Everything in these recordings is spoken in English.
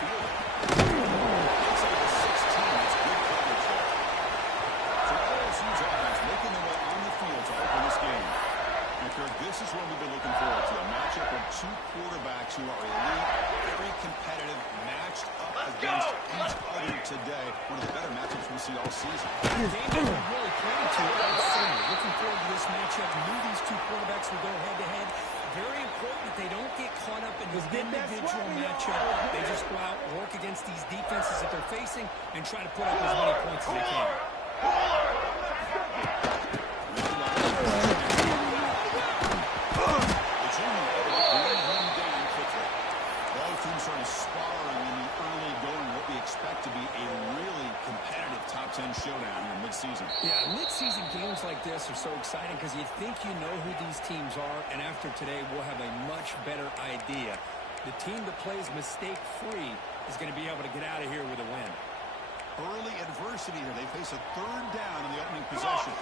fielder. Inside the 16, it's good coverage there. So LSU's offense making their way on the field to open this game. And Kirk, this is what we've been looking forward to, a matchup of two quarterbacks who are elite, very competitive, matched up against each other today. One of the better matchups we see all season. The game that we're really playing to all summer. Looking forward to this matchup. Knew these two quarterbacks would go head-to-head. Very important that they don't get caught up in this individual matchup. They just go out, work against these defenses that they're facing, and try to put up as many points as they can. Sort of sparring in the early going, what we expect to be a really competitive top 10 showdown here in mid-season. Yeah, mid-season games like this are so exciting because you think you know who these teams are, and after today we'll have a much better idea. The team that plays mistake-free is going to be able to get out of here with a win. Early adversity here. They face a third down in the opening possession.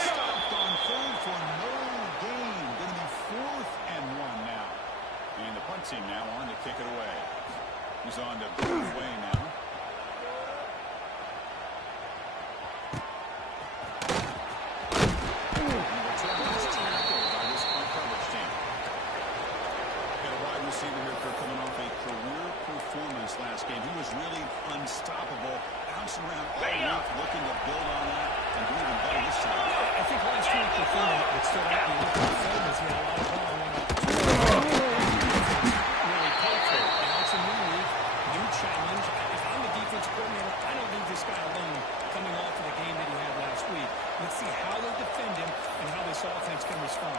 Stopped on third for no gain. Going to be 4th and 1 now. And the punt team now on to kick it away. He's on to Bill Way now. Last game. He was really unstoppable, bouncing around all week, looking to build on that and do even better this time. I think last week the thing that stood out when you look at the film is he had a lot of ball really played for it. Now it's a new week, new challenge. If I'm the defense coordinator, I don't leave this guy alone coming off of the game that he had last week. Let's see how they defend him and how this offense can respond.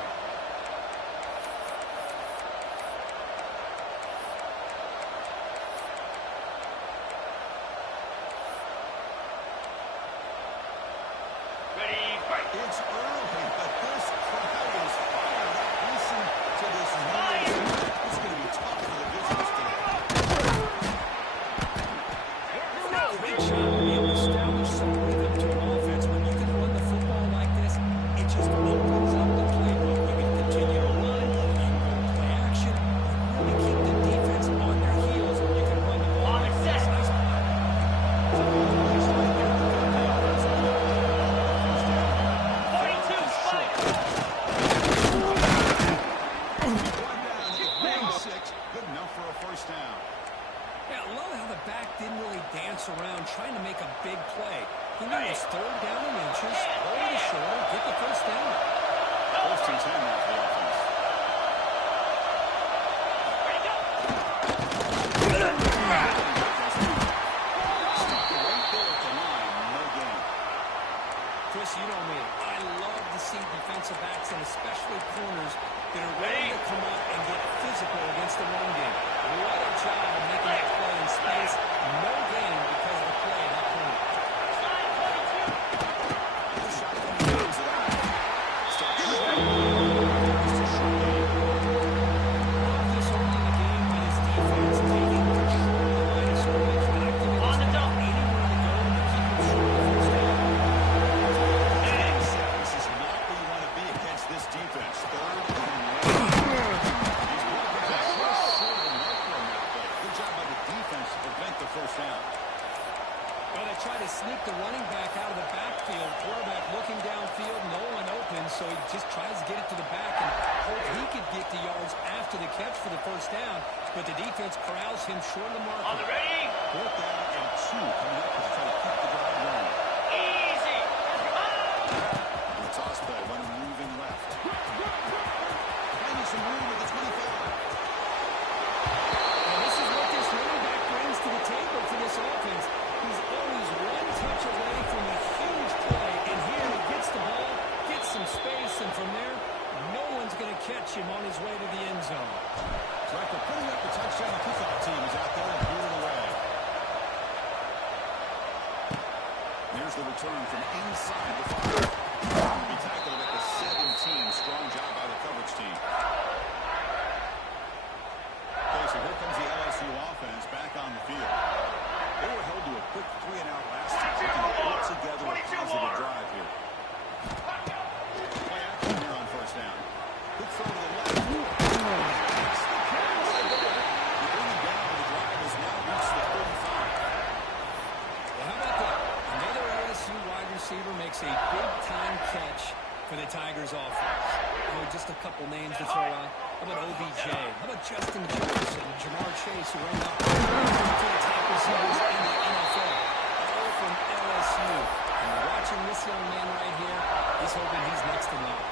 It's early, but this crowd is fired up. Listen to this noise. It's going to be tough for the visitors today. Big shot to be able to establish some rhythm to an offense. When you can run the football like this, it just opens up the playbook. You can continue to run, you can go play action, you really keep the defense on their heels when you can run the ball like this. Around trying to make a big play. He knew it's 3rd down and inches, hold the shoulder, get the first down. 1st and 10 now for the offense. Stop right there at the line, no gain. Chris, you know me. I love to see defensive backs and especially corners that are ready to come up and get physical against the run game. What a job of making that play in space. No gain because of the play at that point. This early in the game by this defense, taking control of the line of scrimmage, acting against anywhere they go to keep them short of the first down. This is not where you want to be against this defense. 3rd and 1. Good job by the defense to prevent the first down. Well, they try to sneak the running back out of the backfield. Quarterback looking downfield, no one open, so he just tries to get it to the back and hope he could get the yards after the catch for the first down. But the defense corrals him short of the mark. On the ready? 4th down and 2 coming up to try to keep the drive going. Easy. The toss play, running moving left. Finding some room at the 25. Now, this is what this running back brings to the table for this offense. He's always one touch away from a huge play, and here he gets the ball, gets some space, and from there, no one's going to catch him on his way to the end zone. So after putting up the touchdown, the kickoff team is out there and blew it away. Here's the return from inside the 5. He tackled it at the 17. Strong job by the coverage team. Okay, so here comes the LSU offense back on the field. They were held to a quick 3-and-out last time. They can put together a positive drive here. Play action here on 1st down. Good throw to the left. How about that? Another LSU wide receiver makes a big-time catch for the Tigers offense. Oh, just a couple names to throw out. How about OBJ? How about Justin Jefferson and Jamar Chase, who rang up to the top receivers in the NFL? All from LSU. And watching this young man right here, he's hoping he's next in line.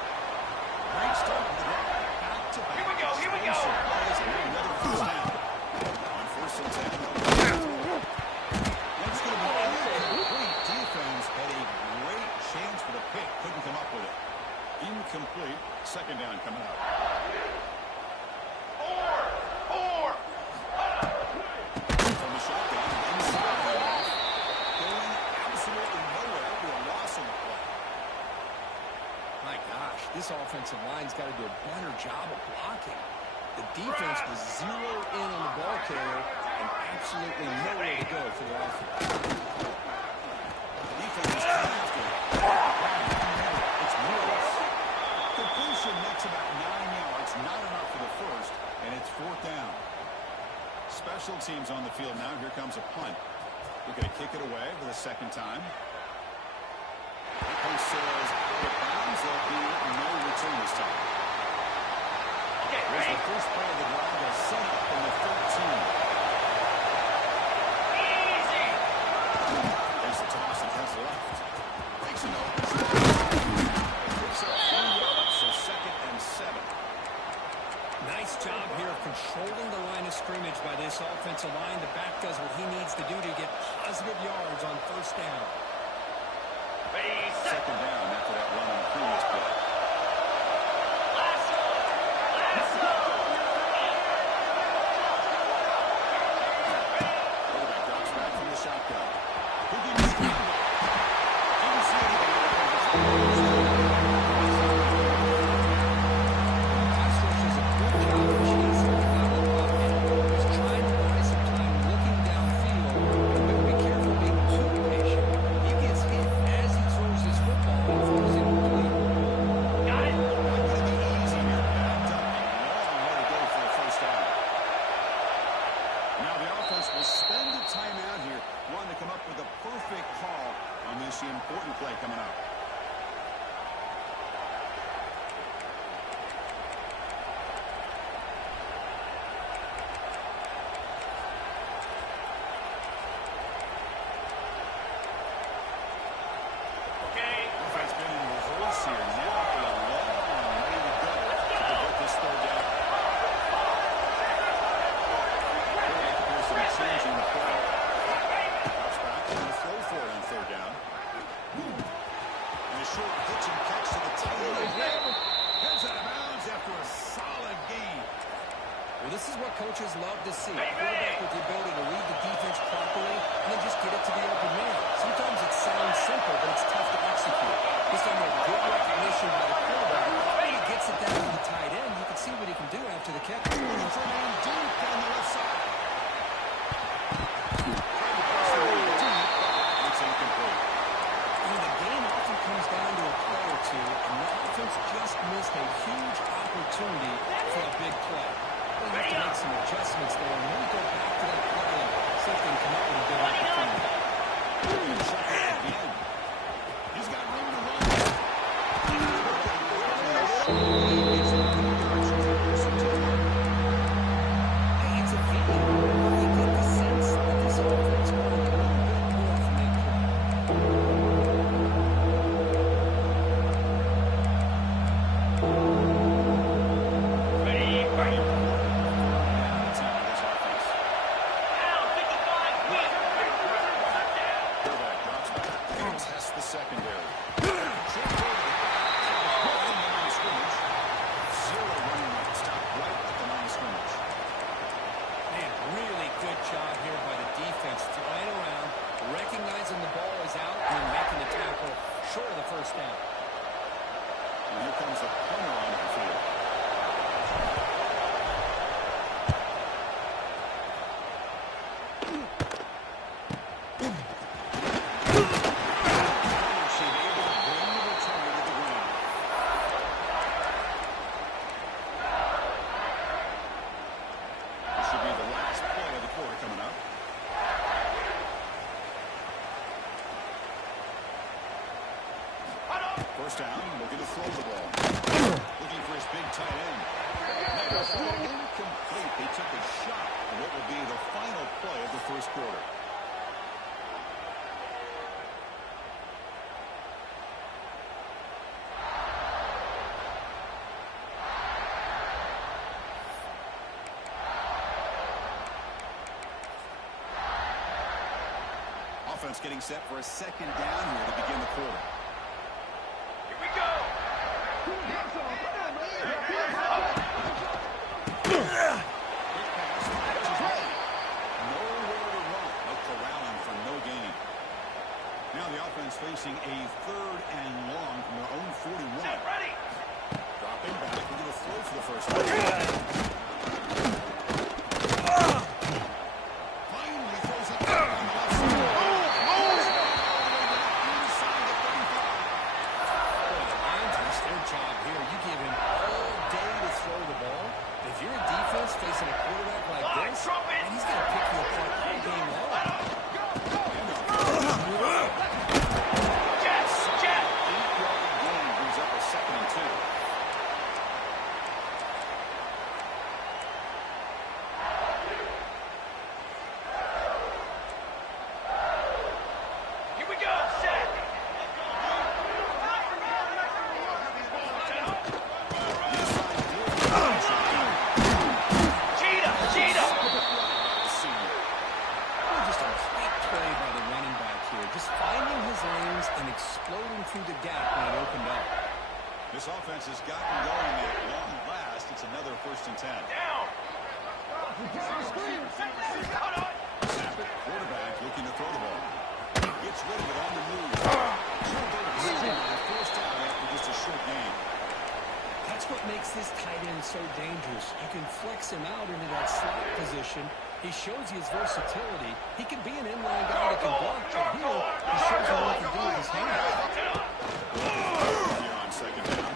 Great start to the drive. Back to back. Here we go, here we go. Plays and another first down. On first and 10. That's going to be incomplete. Defense had a great chance for the pick. Couldn't come up with it. Incomplete. Second down coming up. Four. From the shotgun. Going absolutely nowhere after a loss on the play. My gosh, this offensive line's got to do a better job of blocking. The defense was zeroed in on the ball carrier and absolutely nowhere to go for the offense. The defense is coming after it. It's Lewis. Completion makes about 9 yards. Not enough for the first, and it's fourth down. Special teams on the field now. Here comes a punt. We're going to kick it away for the second time. Post says out of bounds. There'll be no return this time. Okay, Here's ready? the first play of the drive. They'll set up from the 13. Easy. There's the toss and heads left. Breaks it open. Picks up 3 yards, so second and 7. Nice job here of controlling the line of scrimmage by this offensive line. The back does what he needs to do to get positive yards on first down. Ready, set. Second down after that run on the previous play. Lasso. Quarterback drops back from the shotgun. He didn't screen it. Didn't see anybody. Pass rush does a good job of chasing without a pocket. He's trying to buy some time looking downfield, but be careful being too patient. He gets hit as he throws his football and throws it incomplete. Got it. Not going to be easy here. Backed up and long way to go for the first down. Now the offense will spend the timeout here, wanting to come up with a perfect call on this important play coming up. Okay. Offense been in reverse here. Now a long way to go to convert this third down. Quarterback appears to be changing the play. Drops back and the throw for it on third down. And a short pitch and catch to the tight end. Heads out of bounds after a solid gain. Well, this is what coaches love to see. A quarterback with the ability to read the defense properly and then just get it to the open man. Sometimes it sounds simple, but it's tough to execute. This time, a good recognition by the quarterback. When he gets it down to the tight end, you can see what he can do after the catch. It's a man deep down the left side. Trying to pass the ball deep. It's incomplete. And the game often comes down to a play or two, and the offense just missed a huge opportunity for a big play. They'll have to make some adjustments there and really go back to that play and see if they can come up with a big opportunity. Check it again. He's got room to run. Hey, it's a game. You get the sense that this offense wanted a little bit more from that play. Ready, ready. That's how this offense. Down, 55. Win. Quarterback drops back. first down, looking to throw the ball. Looking for his big tight end. Incomplete. They took a shot on what will be the final play of the first quarter. Offense getting set for a second down here to begin the quarter. Here we go. Quick pass. Is ready. Nowhere to run. No corralling for no gain. Now the offense facing a 3rd and long from their own 41. Set ready. Dropping back into the throw for the first time. Finally throws it down on the left side. Inside the 35. Boy, the Lions, it's their job here. You give him all day to throw the ball. If you're a defense facing a quarterback like this, and he's going to pick you apart all game long. Jets. 8-yard gain brings up a 2nd and 2. Here we go. Set. Cheetah. Just a great play by the running back here. Just finding his lanes and exploding through the gap when it opened up. This offense has gotten going at long last. It's another 1st and 10. Down. Snap it. Quarterback looking to throw the ball. Gets rid of it on the move. First down after just a short game. That's what makes this tight end so dangerous. You can flex him out into that slot position. He shows you his versatility. He can be an inline guy that can block, but here he shows you what he can do with his hands. Here on 2nd down.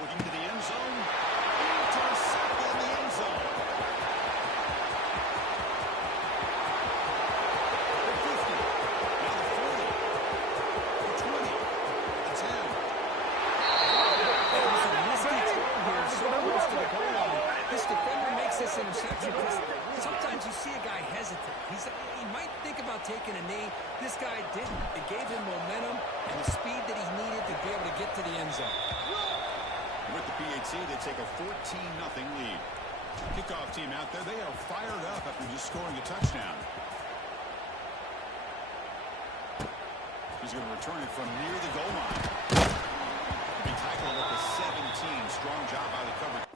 Looking to the end zone. Intercepted in the end zone. The 50. Now the 40. The 20. The 10. It was a risky throw here, so close to the goal line. This defender makes this interception because sometimes you see a guy hesitate. He might think about taking a knee. This guy didn't. It gave him momentum and the speed that he needed to be able to get to the end zone. With the PAT, they take a 14-0 lead. Kickoff team out there, they are fired up after just scoring a touchdown. He's going to return it from near the goal line. He tackled at the 17. Strong job by the coverage.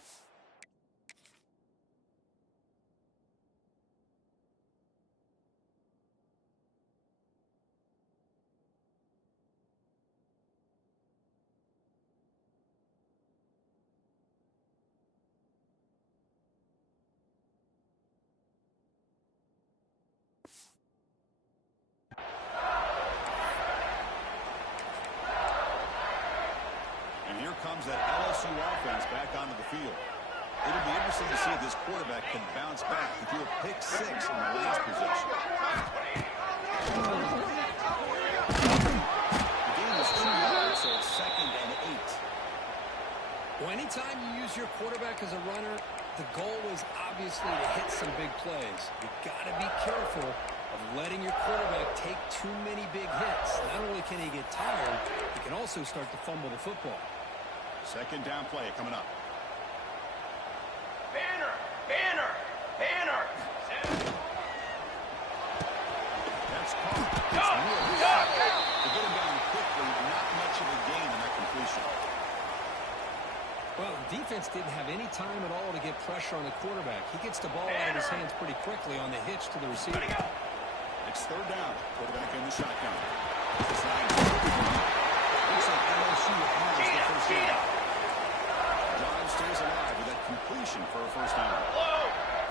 Comes that LSU offense back onto the field. It'll be interesting to see if this quarterback can bounce back. He threw a pick 6 in the last possession. The game is 2 yards, so it's 2nd and 8. Well, anytime you use your quarterback as a runner, the goal is obviously to hit some big plays. You've got to be careful of letting your quarterback take too many big hits. Not only can he get tired, he can also start to fumble the football. 2nd down play coming up. Banner. That's caught. Go. To get him down quickly, not much of a gain on that completion. Well, the defense didn't have any time at all to get pressure on the quarterback. He gets the ball out of his hands pretty quickly on the hitch to the receiver. It's 3rd down. Quarterback in the shotgun. Looks like LSU has the first down. Drive stays alive with that completion for a first down.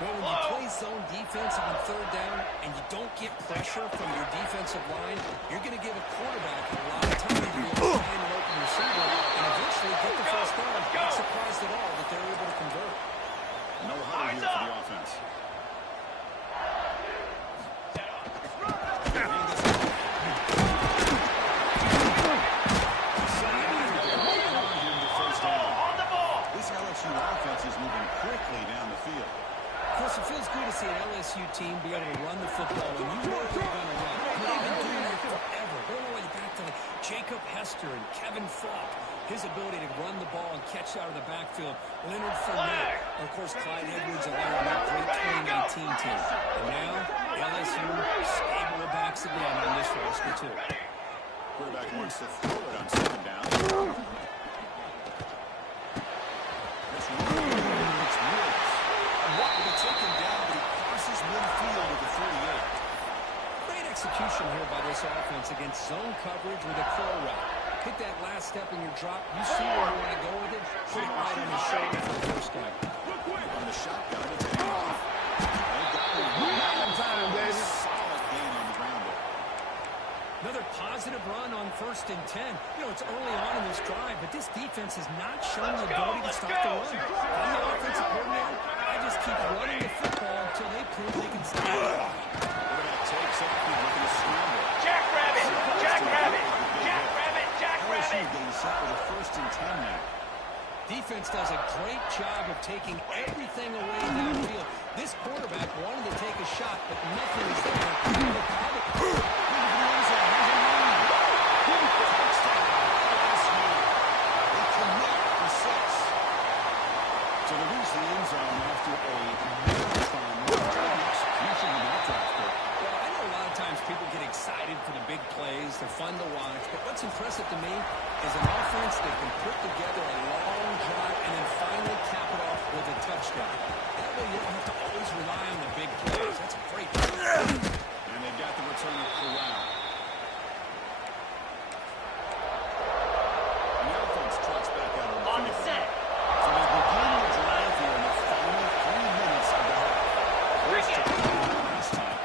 Well, when you play zone defense on 3rd down and you don't get pressure from your defensive line, you're going to give a quarterback a lot of time to be able to find an open receiver and eventually get the first down. Not surprised at all that they're able to convert. No huddle here for the offense. LSU team be able to run the football when you know they're going to run. I mean, they've been doing that forever. Going all the way back to like Jacob Hester and Kevin Falk. His ability to run the ball and catch out of the backfield. Leonard Fournette. And, of course, Clyde Edwards-Helaire on that great 2019 team. And now, LSU stable backs again on this roster, too. Quarterback wants to throw it on second down. It's Woods. What will be taken down, but he crosses midfield at the 38. Great execution here by this offense against zone coverage with a curl route. Hit that last step in your drop. You see where you want to go with it. Put it right on his shoulder for the first down. On the shotgun, it's a handoff. Solid gain on the ground there. Another positive run on 1st and 10. You know, it's early on in this drive, but this defense has not shown the ability to stop the run. I'm the offensive coordinator. I just keep running the football until they prove they can stop it. Quarterback takes off. He's looking to scramble. Jackrabbit! Jackrabbit! Jackrabbit! LSU Jackrabbit! getting set with a 1st and 10 now. Defense does a great job of taking everything away downfield. This quarterback wanted to take a shot, but nothing is there. So they reach the end zone after a marathon execution of that draft pick. Well, I know a lot of times people get excited for the big plays. They're fun to watch. But what's impressive to me is an offense that can put together a long drive and then finally cap it off with a touchdown. That way you don't have to always rely on the big plays. That's a great play. And they've got the return of Corral. And the offense trots back out On the field. set. So they begin the drive here in the final 3 minutes of the half. First to last time.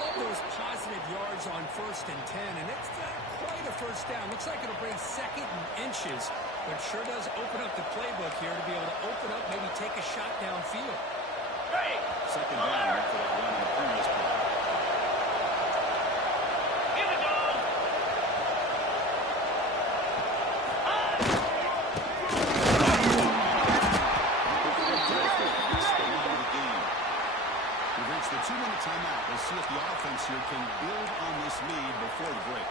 Love those positive yards on 1st and 10, and it's not quite a first down. Looks like it'll bring 2nd and inches, but sure does open up the playbook here to be able to open up, maybe take a shot downfield. Ready. Second down after that run on the previous play. Here we go. We've reached the 2-minute timeout. We'll see if the offense here can build on this lead before the break.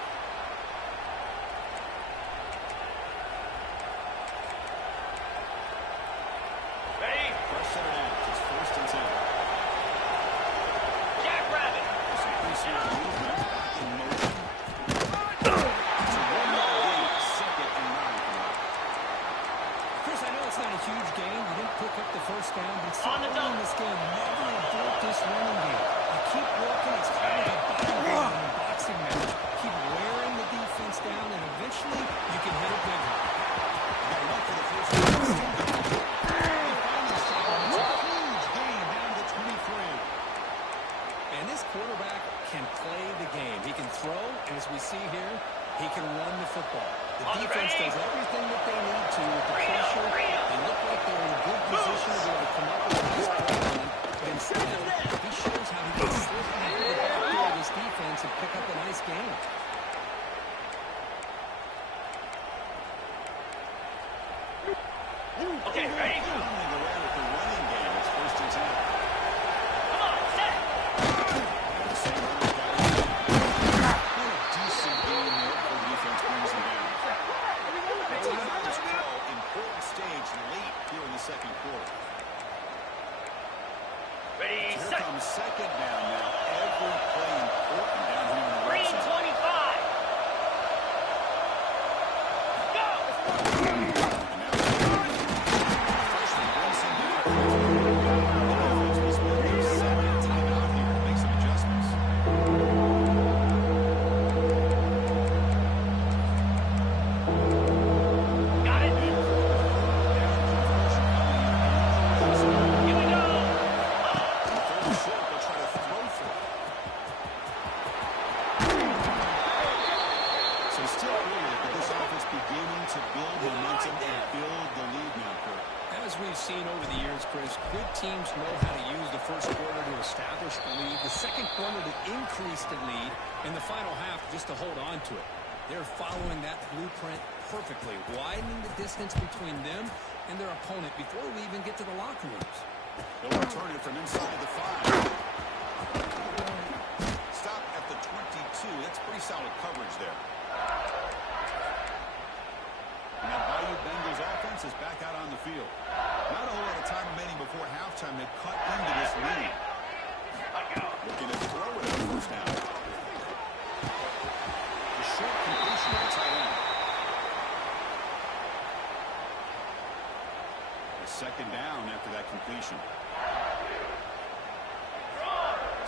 Ready. First set it out. It's 1st and 10. Jackrabbit. Some pretty serious movement back in motion. It's a 1-yard gain. 2nd and 9. Chris, I know it's not a huge game. You didn't pick up the first down, but it's On the in this game. Never abort this running game. You keep working. It's kind of a bottom game in a boxing match. Keep wearing the defense down, and eventually you can hit it bigger. Got enough for the first down. They finally stop him. It's a huge gain down to 23. And this quarterback can play the game. He can throw, and as we see here, he can run the football. The On the defense ready. does everything that they need to with the pressure. They look like they're in a good position to be able to come up with a nice play run. But instead, he shows how he can slip into the backfield of this defense and pick up a nice game. Okay, ready. Finally go at it, the running game. It's 1st and 10. Come on, set. The same running back. What a decent game there before the defense brings him down. The timeout is called. Important stage late here in the 2nd quarter. Ready, Here set. comes 2nd down now. Every play important down here on the right Green side. 25. Go. And now freshman brings him down. The offense will spend their 2nd timeout here to make some adjustments. Got it. Here we go. Third and short, they'll try to throw for it. So still early, but this offense beginning to build momentum and build the lead now, Kurt. As we've seen over the years, Chris, good teams know how to use the first quarter to establish the lead, the second quarter to increase the lead, and the final half just to hold on to it. They're following that blueprint perfectly, widening the distance between them and their opponent before we even get to the locker rooms. They'll return it from inside the 5. Stop at the 22. That's pretty solid coverage there. And that Bayou Bengals offense is back out on the field. Not a whole lot of time remaining before halftime to cut into this lead. Looking to throw it on first down. The short completion of the tight end. A second down after that completion.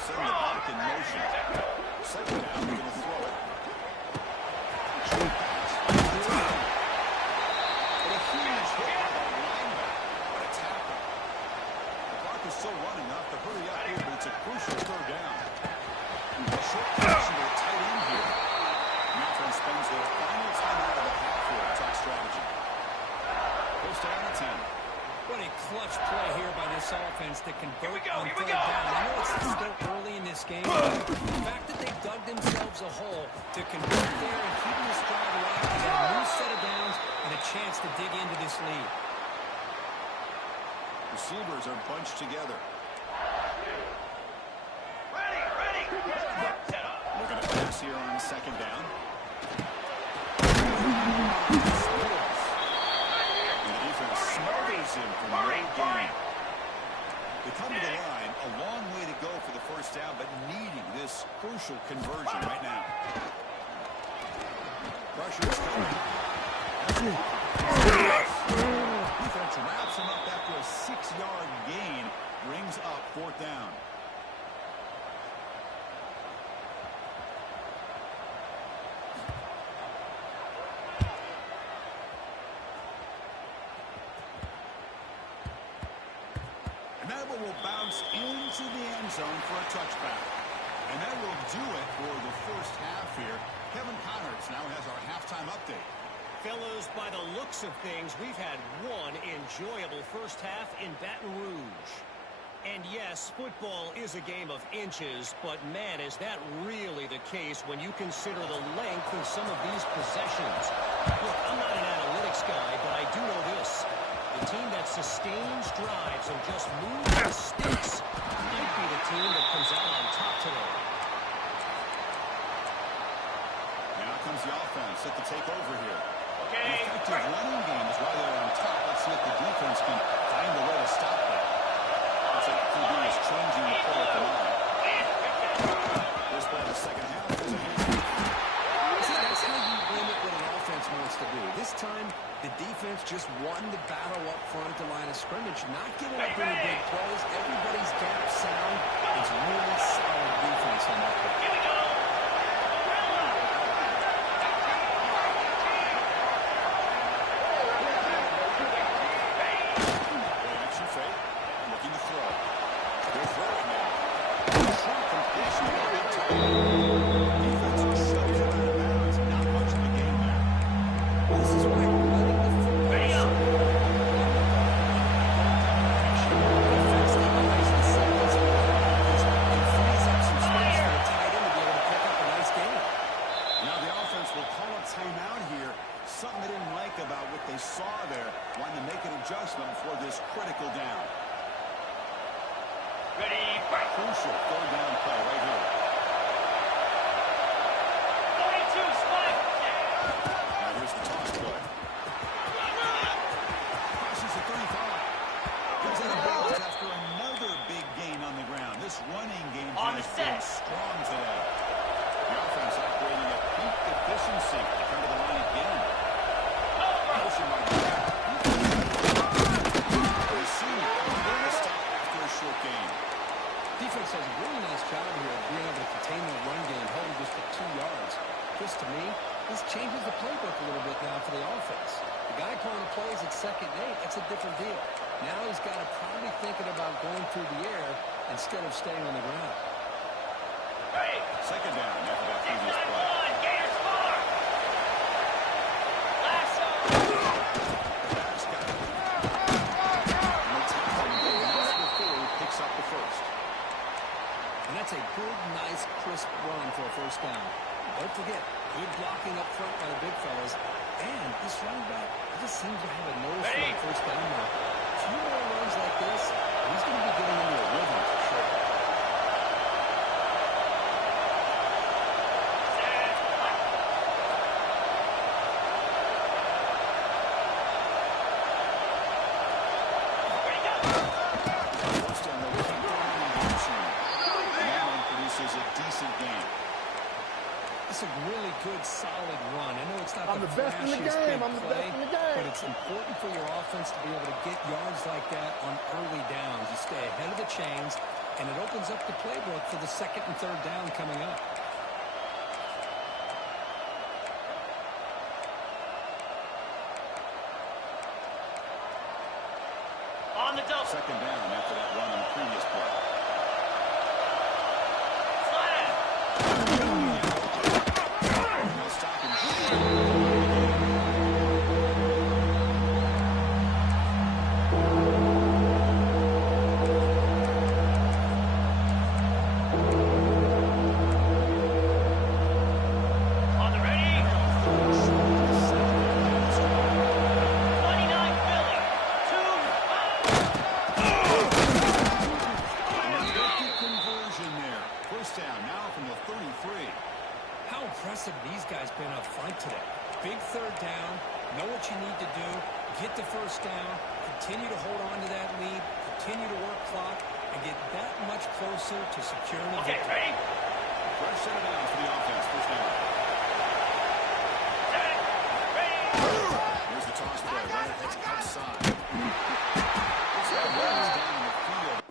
Send it back in motion. Second down, they're going to throw it. Short pass. But a huge hit by the linebacker. What a tackle. The clock is still running. They'll have to hurry up here, but it's a crucial third down. A short position to a tight end here. The offense spends their final time out of the half here. Attack strategy. First down at 10. What a clutch play here by this offense to convert on third down. I know it's still early in this game. The fact that they dug themselves a hole to convert there and keep this drive alive, they get a new set of downs and a chance to dig into this lead. Receivers are bunched together. Ready. Set up. Looking at pass here on second down. Smothers him from late game. They come to the line, a long way to go for the first down, but needing this crucial conversion right now. Pressure is coming. Defense wraps him up after a 6-yard gain, brings up fourth down. Will bounce into the end zone for a touchback. And that will do it for the first half here. Kevin Connors now has our halftime update. Fellas, by the looks of things, we've had one enjoyable first half in Baton Rouge. And yes, football is a game of inches, but man, is that really the case when you consider the length of some of these possessions. Look, I'm not an analytics guy, but I do know this. The team that sustains drives and just moves the sticks might be the team that comes out on top today. Now comes the offense set to take over here. Okay. An effective running game is why they're on top. Let's see if the defense can find a way to stop that. Looks like the QB is changing the play at the line. This play in the second half is a hand. That's how you limit what an offense wants to do. This time, the defense just won the battle up front at the line of scrimmage, not giving up any big plays. Everybody's gap sound. It's really solid defense on that play. Here we go. Action fake. Looking to throw. They're throwing now. Short completion. Defense shoves it out of bounds. Not much of a game there. This is why running the football Ready up. affects the eyes and signals of the players and frees up some space for the tight end to be able to pick up a nice game. Now the offense will call a timeout here. Something they didn't like about what they saw there. Wanting to make an adjustment for this critical down. Ready, break. Crucial third down play right here. 42, spike. Now here's the toss play. Crosses the 35. Goes out of bounds after another big gain on the ground. This running game On the has set. been strong today. The offense operating at peak efficiency. They come to the line again. Motion by Grant. Receive. They're to stop after a short gain. Defense does a really nice job here of being able to contain the run game, holding just to 2 yards. This, to me, this changes the playbook a little bit now for the offense. The guy calling the plays at 2nd and 8, that's a different deal. Now he's got to probably thinking about going through the air instead of staying on the ground. Ready. Second down after that Six, previous nine, play. one. Gators far. Lasso. Pass got it. And the tackle just before he picks up the first. And that's a good, nice, crisp run for a first down. Don't forget, good blocking up front by the big fellas. And this running back just seems to have a nose for a first down now. A few more runs like this, He's going to be getting into a rhythm for sure. First down, they'll keep their running game shooting. And that one produces a decent game. It's a really good, solid run. I know it's not I'm the best in the flashiest game. big I'm the play, best in the game. but it's important for your offense to be able to get yards like that on early downs. You stay ahead of the chains, and it opens up the playbook for the second and third down coming up. On the double. Second down after that run on the previous play. Slant. They'll stop him. On the ready. 29 Philly. 2. Conversion there. First down now from the 33. How impressive these guys been up front today. Big third down, know what you need to do, get the first down, continue to hold on to that lead, continue to work clock, and get that much closer to securing a Okay, victory. ready? Fresh set of downs for the offense. First down. Set. Ready. Here's the toss play. Right, that's outside. This one is down in the field.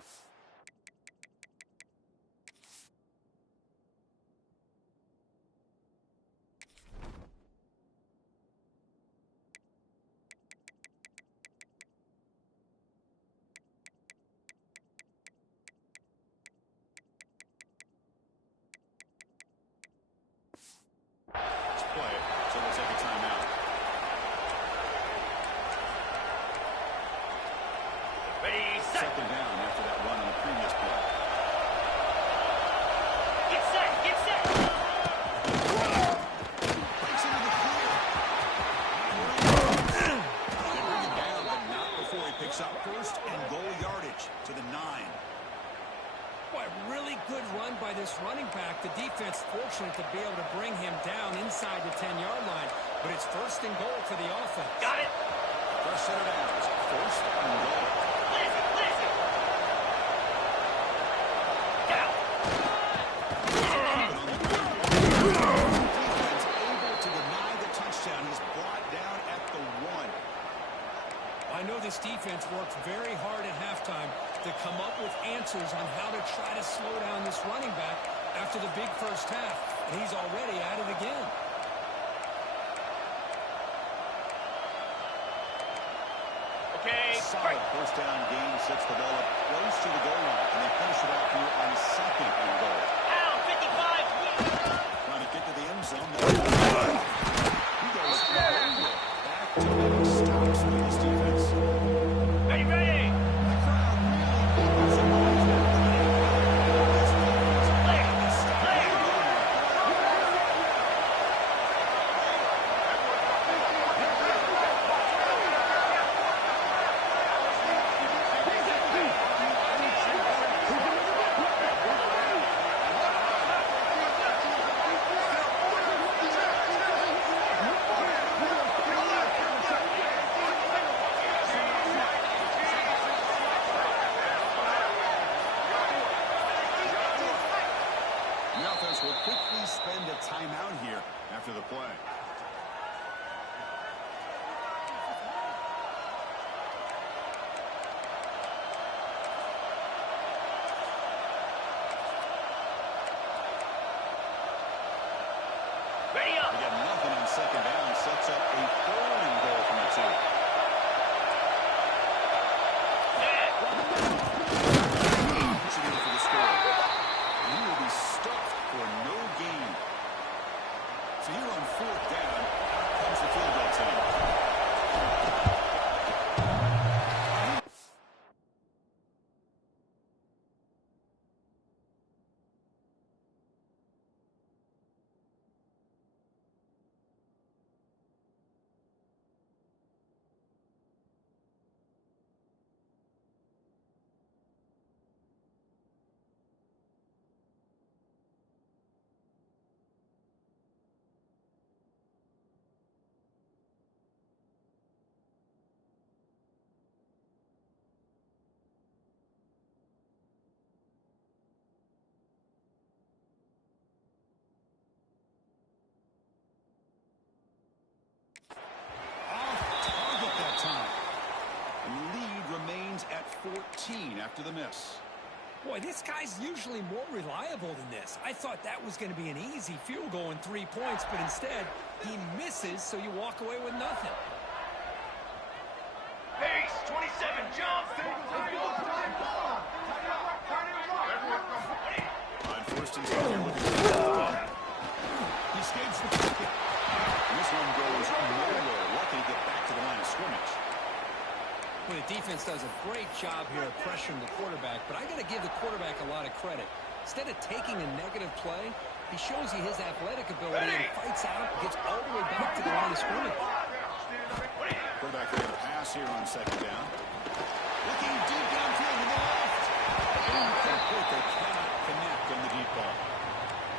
Play, so we'll take a timeout. Ready, set. Second down after that run on the previous play. Get set. Get set. Breaks into the clear. They bring him down, but not before he picks up first and goal yardage to the 9. Boy, really good run by this running back. The defense fortunate to be able to bring him down inside the 10-yard line, but it's first and goal for the offense. Got it. Fresh set of downs. First and goal. Listen, listen. Down. Defense able to deny the touchdown. He's brought down at the 1. I know this defense worked very hard at halftime to come up with answers on how to try to slow down this running back after the big first half, and he's already at it again. Okay, Solid break. first down gain sets the ball up close to the goal line, and they finish it off here on second and goal. Down, 55. Trying to get to the end zone. He goes nowhere. Back to back stops for this defense. Ready, ready. The crowd really is involved in this defense. Play. Play. 13 after the miss. Boy, this guy's usually more reliable than this. I thought that was going to be an easy field goal and 3 points, but instead, he misses, so you walk away with nothing. Pace, 27, jump. On first and 10 here, looking for the ball. He escapes the kick. And this one goes nowhere. Lucky to get back to the line of scrimmage. Well, the defense does a great job here of pressuring the quarterback, but I got to give the quarterback a lot of credit. Instead of taking a negative play, he shows you his athletic ability and fights out, gets all the way back to the line of scrimmage. Quarterback ready to pass here on second down. Looking deep downfield to the left. Incomplete. They cannot connect on the deep ball.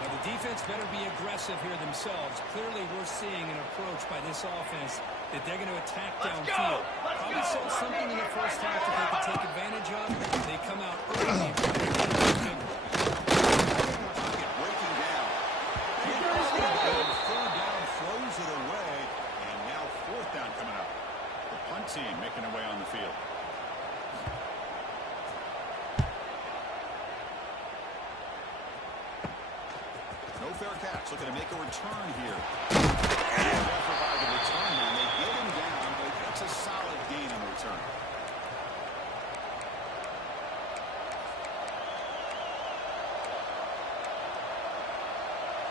Well, the defense better be aggressive here themselves. Clearly, we're seeing an approach by this offense that they're going to attack downfield. Probably saw something in the first half that they could take advantage of. They come out early. Pocket breaking down. Third down throws it away. And now fourth down coming up. The punt team making their way on the field. No fair catch. Looking to make a return here. Effort by the return man. They get him down, but it's a solid gain on the return.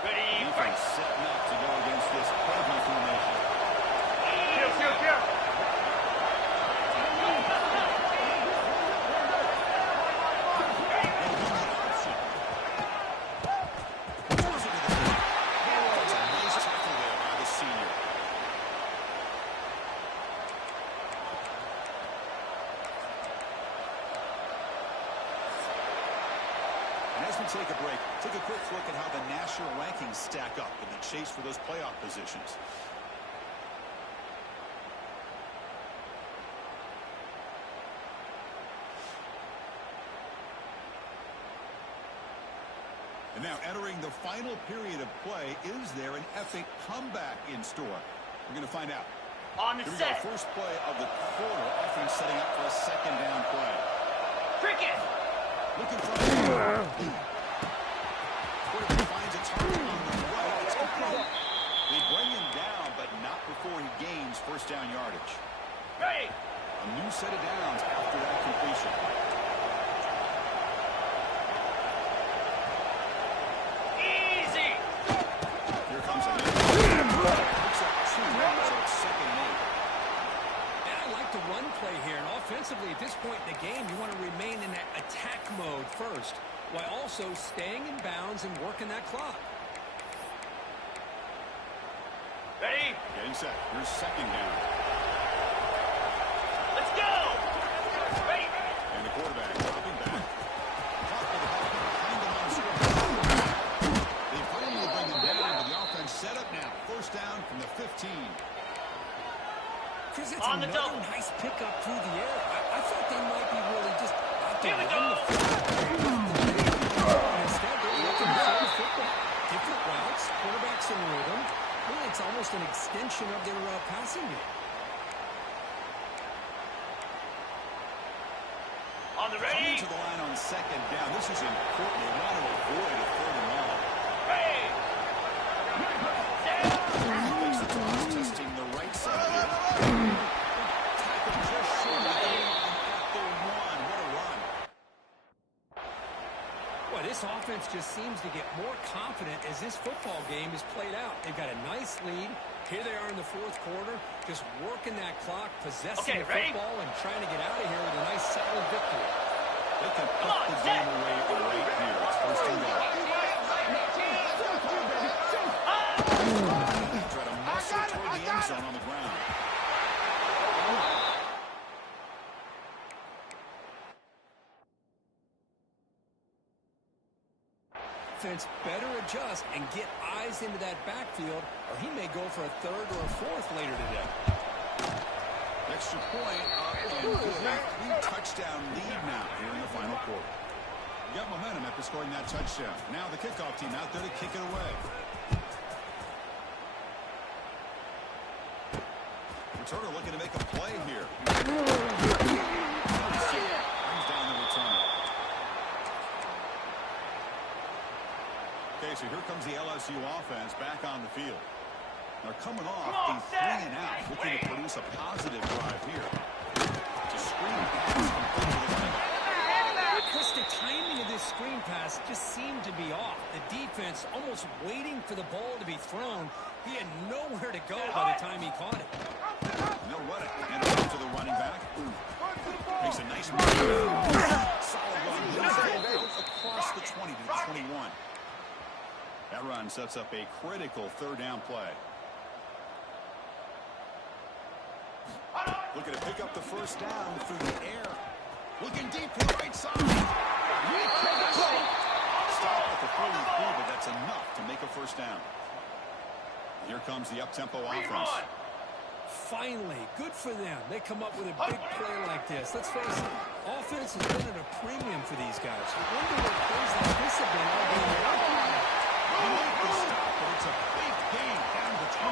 Ready, Defense fight. setting up to go against this heavy formation. Kill. And as we take a break, take a quick look at how the national rankings stack up in the chase for those playoff positions. And now entering the final period of play, is there an epic comeback in store? We're going to find out. On the Here we set. go, first play of the quarter, offense setting up for a second down play. Cricket. Looking for quarterback finds a target on the right. It's complete. They bring him down, but not before he gains first down yardage. Ready. A new set of downs after that completion. Easy. Here comes a picks up 2, so it's second and 8. And I like the run play here. And offensively, at this point in the game, you want to remain in that attack mode first, while also staying in bounds and working that clock. Ready. Getting set. Here's second down. Let's go. Ready. And the quarterback dropping back. Caught with the ball behind the line of scrimmage. They finally bring him down, but the offense set up now. First down from the 15. Chris, it's On the another double. nice pickup through the air. I thought they might be really just out to Here we run go. the football. And instead, they're looking to throw the football. Different routes, quarterbacks in rhythm. Really, it's almost an extension of their passing game. On the Coming ready. to the line on second down. This is important. They want to avoid a third and long. Ready. Makes the toss, testing the right side here. Tackle just short of the line at the 1. What a run. Boy, this offense just seems to get more confident as this football game is played out. They've got a nice lead. Here they are in the fourth quarter, just working that clock, possessing the ready? football, and trying to get out of here with a nice solid victory. They can put the game away right here. It's first and goal. Try to muscle toward the end zone on the ground. Offense better adjust and get eyes into that backfield, or he may go for a third or a fourth later today. Extra point up and good. A 3-touchdown lead now here in the final quarter. You got momentum after scoring that touchdown. Now the kickoff team out there to kick it away. Returner looking to make a play here. Brings down Okay, so here comes the LSU offense back on the field. They're coming off a 3-and-out, looking to produce a positive drive here. To screen pass complete to the running back. Chris, the timing of this screen pass just seemed to be off. The defense almost waiting for the ball to be thrown. He had nowhere to go by the time he caught it. They'll run it. And off to the running back. Makes a nice move. Solid run. Across the 20 to the 21. That run sets up a critical third down play. Looking to pick up the first down through the air. Looking deep to the right side. Stop at the 43, but that's enough to make a first down. Here comes the up-tempo offense. Finally, good for them. They come up with a big play like this. Let's face it, offense has been at a premium for these guys. I wonder what plays like this have been all game long. But it's a big gain down to 29.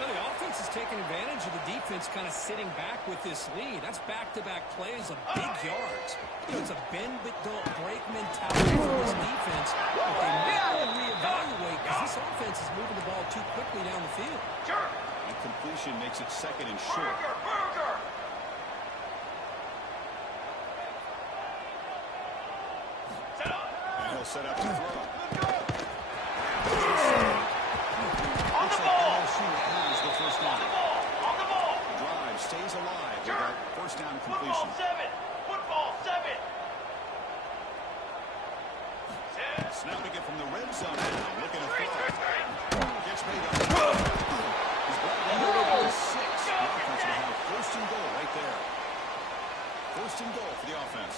Well, the offense is taking advantage of the defense kind of sitting back with this lead. That's back-to-back plays of big yards. You know, it's a bend-but-don't-break mentality for this defense. But they may want to reevaluate because this offense is moving the ball too quickly down the field. And completion makes it second and short. And he'll set up to throw. Looks like LSU has the first down. Drive stays alive with that first down completion. Football 7. Snapping it from the red zone now. Looking to throw. Gets made up. He's brought down to 6. The offense will have first and goal right there. First and goal for the offense.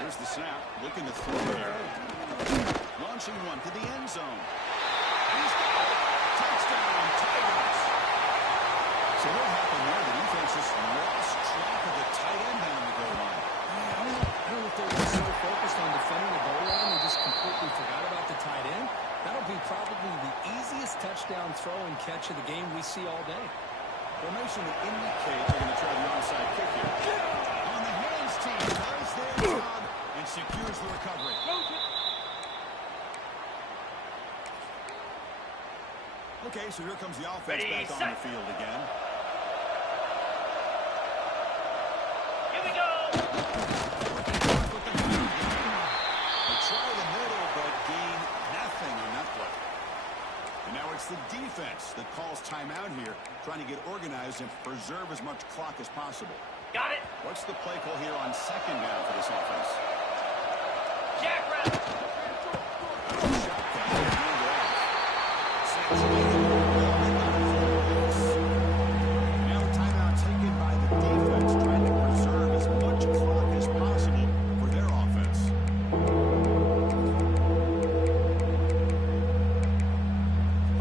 Here's the snap. Looking to throw here. Launching one to the end zone. He's got it. Touchdown, Tigers. So what happened there? The defense just lost track of the tight end down the goal line. I don't know if they were so focused on defending the goal line they just completely forgot about the tight end. That'll be probably the easiest touchdown throw and catch of the game we see all day. Formation would indicate they're going to try the onside kick here. On the hands team does their job and secures the recovery. Okay, so here comes the offense back on the field again. Here we go. They try the middle, but gain nothing on that play. And now it's the defense that calls timeout here, trying to get organized and preserve as much clock as possible. Got it. What's the play call here on second down for this offense? Jackrabbit. Now a timeout taken by the defense, trying to preserve as much clock as possible for their offense.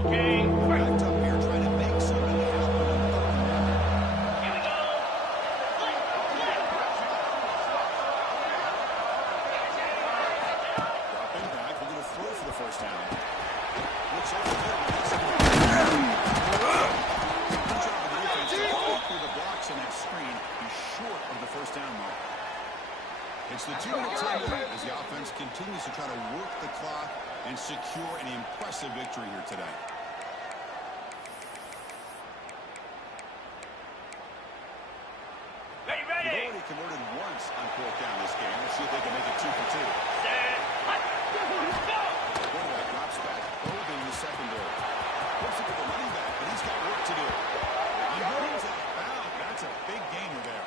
Okay. Backed up here, trying to make something happen. Here we go. Dropping back, we're going to throw for the first down. Looks over there. Good job of the defense to fight through the blocks in that screen. He's short of the first down mark. It's the 2-minute timeout as the offense continues to try to work the clock and secure an impressive victory here today. Ready, They've ready. already converted once on fourth down this game. Let's see if they can make it 2 for 2. Set. Hot. Go. Quarterback drops back, probing the secondary. Looks at the running back, but he's got work to do. He moves out of bounds. That's a big gainer there.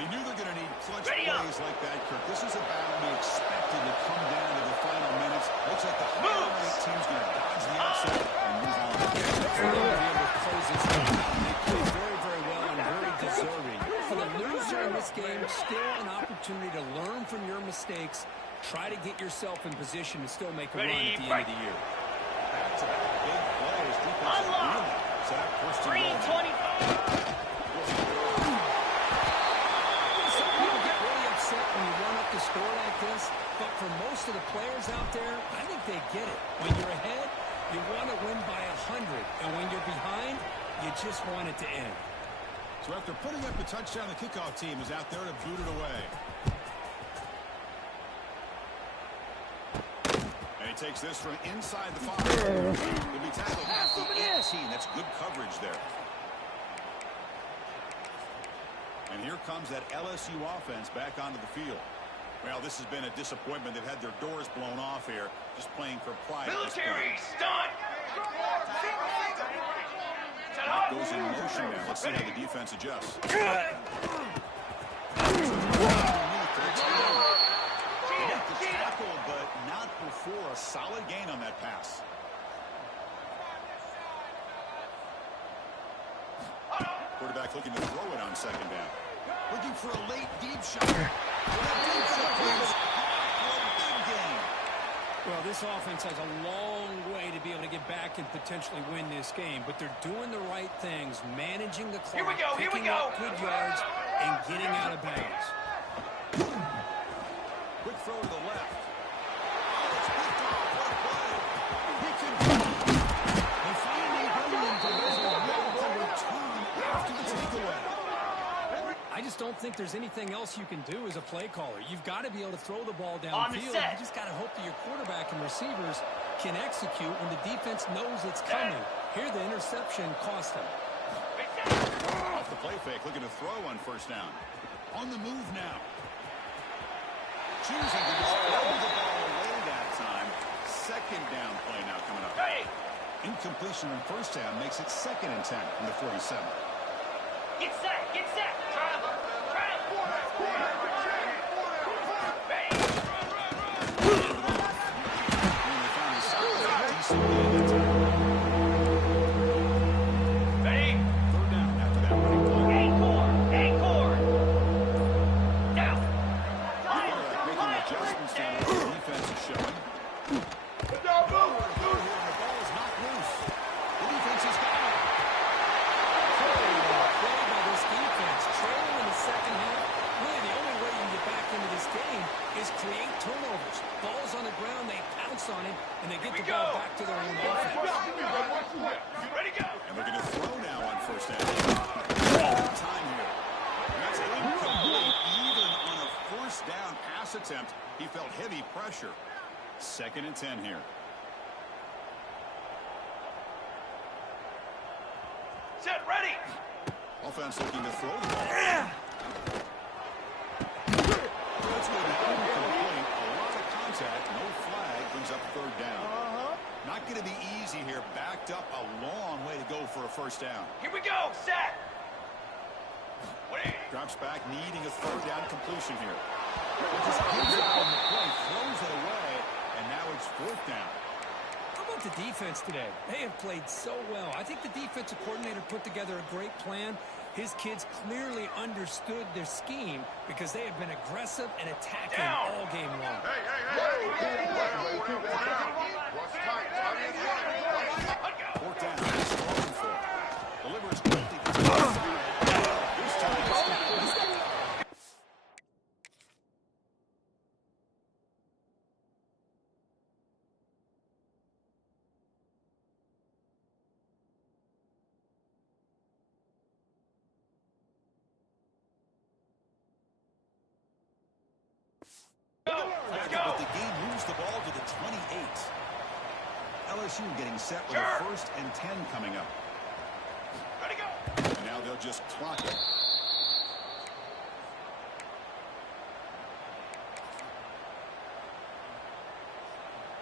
They knew they're going to need clutch plays like that, Kirk. This is a battle we expected to come down to the final minutes. Looks like the higher-ranked team's going to dodge the upset and move on. They'll be able to close this game out. They played very, very well and very deserving. For the loser in this game, still an opportunity to learn from your mistakes. Try to get yourself in position to still make a run at the end of the year. Back-to-back big plays. Defense really set up first and goal. 3:25. Some people get really upset when you run up the score like this, but for most of the players out there, I think they get it. When you're ahead, you want to win by 100, and when you're behind, you just want it to end. So after putting up the touchdown, the kickoff team is out there to boot it away. takes this from inside the 5. He'll be tackled at the 18. That's good coverage there. And here comes that LSU offense back onto the field. Well, this has been a disappointment. They've had their doors blown off here, just playing for pride. Military, stunt! That goes in motion now. Let's see how the defense adjusts. The tackle, but not before a solid gain on that pass. Quarterback looking to throw it on second down. Looking for a late deep shot. Deep shot plays for a big gain. Well, this offense has a long way to be able to get back and potentially win this game, but they're doing the right things, managing the clock, picking up good yards, and getting out of bounds. Quick throw to the left. Oh, it's picked off. What a play. He can and finally Williams delivers a well return after the takeaway. I just don't think there's anything else you can do as a play caller. You've got to be able to throw the ball On the downfield. set. You just got to hope that your quarterback and receivers can execute when the defense knows it's coming. Here, the interception cost them. Off the play fake, looking to throw on first down. On the move now. Choosing to just throw the ball away that time. Second down play now coming up. Hey! Incompletion on first down makes it 2nd and 10 from the 47. Get set! Get set! Travel! Travel! Hey! And they found a solid, decent gain that time. Hey! Third down after that running play. Encore! Encore! Down! Quarterback making adjustments down what the defense is showing. Here, and the ball is knocked loose. The defense has got it. Play by this defense, trailing in the second half. Really, the only way you can get back into this game is create turnovers. Ball's on the ground, they pounce on it, and they get the ball back to their own offense. Ready, go! And they're going to throw now on first down. Time here. And that's incomplete. Even on a first down pass attempt, he felt heavy pressure. 2nd and 10 here. Set, ready! Offense looking to throw the ball. That's going to be incomplete. A lot of contact. No flag. Brings up 3rd down. Not going to be easy here. Backed up a long way to go for a first down. Here we go! Set! Wait! Drops back, needing a 3rd down completion here. Just gives it on the play, throws it away, and now it's 4th down. How about the defense today? They have played so well. I think the defensive coordinator put together a great plan. His kids clearly understood their scheme because they have been aggressive and attacking all game long. Fourth down, strong for it. Delivers quickly. This time it's complete. Let's go! But the game moves the ball to the 28. LSU getting set with a 1st and 10 coming up. Ready, go! And now they'll just clock it.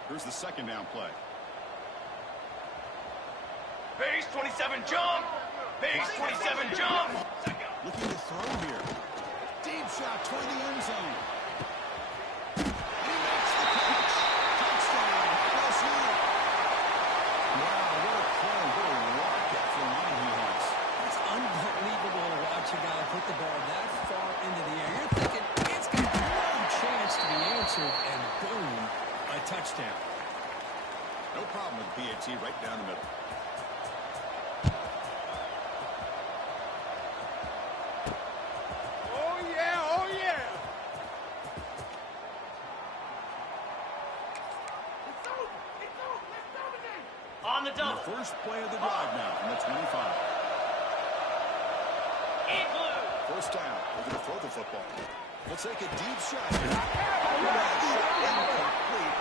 Here's the 2nd down play. Base 27 jump! Base 27 jump! Looking to throw here. Deep shot toward the end zone. And he makes the catch. Touchdown, LSU. Wow, what a play. What a rocket for mine he has. It's unbelievable to watch a guy put the ball that far into the air. You're thinking it's got no chance to be answered, and boom, a touchdown. No problem with PAT right down the middle. On the double! First play of the drive now from the 25. In blue! First down. We're going to throw the football. We'll take a deep shot. That shot incomplete.